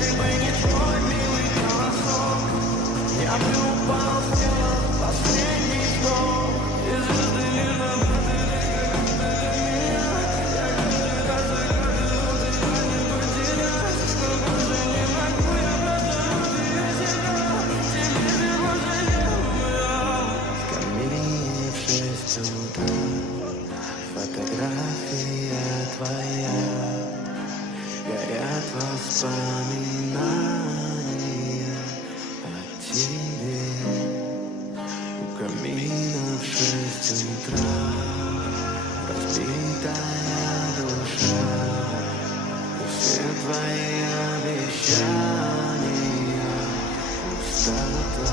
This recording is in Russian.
Если бы не твой милый голосок, я бы упал, сделав последний вдох. И звезды не забыты, как ты меня. Я каждый раз загадывал, тебя не потерять. Но больше не могу я поцеловать себя. Тебе же больше не умирал. В камине в 6 утра фотография твоя. Горят воспоминания о тебе. У камина в 6 утра разбитая душа. И все твои обещания пустота.